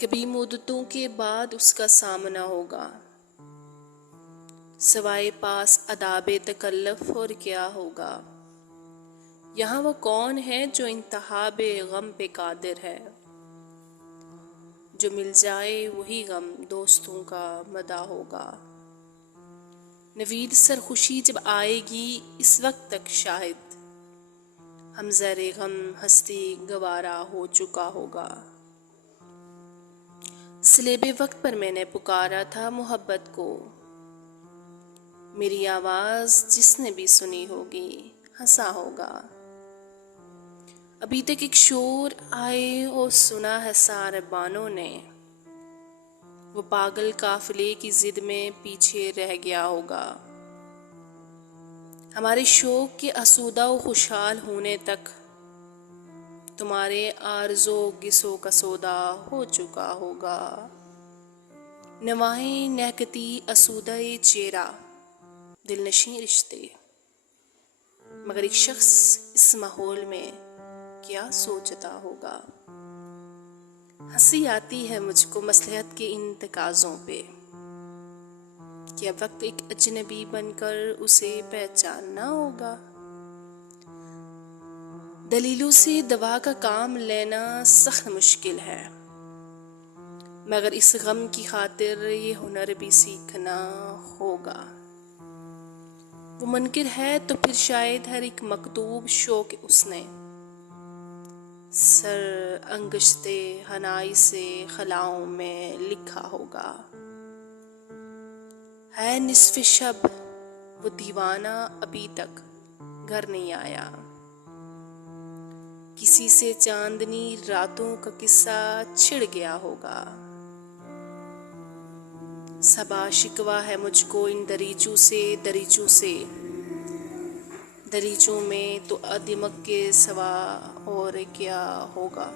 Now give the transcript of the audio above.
کبھی مدتوں کے بعد اس کا سامنا ہوگا، سوائے پاس آداب تکلف اور کیا ہوگا۔ یہاں وہ کون ہے جو انتہاب غم پہ قادر ہے، جو مل جائے وہی غم دوستوں کا مداح ہوگا۔ نوید سرخوشی جب آئے گی اس وقت تک شاید ہم زر غم ہستی گوارا ہو چکا ہوگا۔ سلیب وقت پر میں نے پکارا تھا محبت کو، میری آواز جس نے بھی سنی ہوگی ہنسا ہوگا۔ ابھی تک ایک شور آئے اور سنا ہے ساربانوں نے، وہ پاگل قافلے کی ضد میں پیچھے رہ گیا ہوگا۔ ہمارے شوق کے آسودہ و خوشحال ہونے تک تمہارے آرزو گسو کا سودا ہو چکا ہوگا۔ نواہیں نہکتی آسودہ چہرہ دلنشیں رشتے، مگر ایک شخص اس ماحول میں کیا سوچتا ہوگا۔ ہنسی آتی ہے مجھ کو مصلحت کے ان تقاضوں پہ، کہ اب وقت ایک اجنبی بن کر اسے پہچاننا ہوگا۔ دلیلوں سے دوا کا کام لینا سخت مشکل ہے، مگر اس غم کی خاطر یہ ہنر بھی سیکھنا ہوگا۔ وہ منکر ہے تو پھر شاید ہر ایک مکتوب شوق اس نے سر انگشتے حنائی سے خلاؤں میں لکھا ہوگا۔ ہے نصف شب وہ دیوانہ ابھی تک گھر نہیں آیا، کسی سے چاندنی راتوں کا قصہ چھڑ گیا ہوگا۔ صبا شکوہ ہے مجھ کو ان دریچوں سے، دریچوں میں تو ادمک کے سوا اور کیا ہوگا۔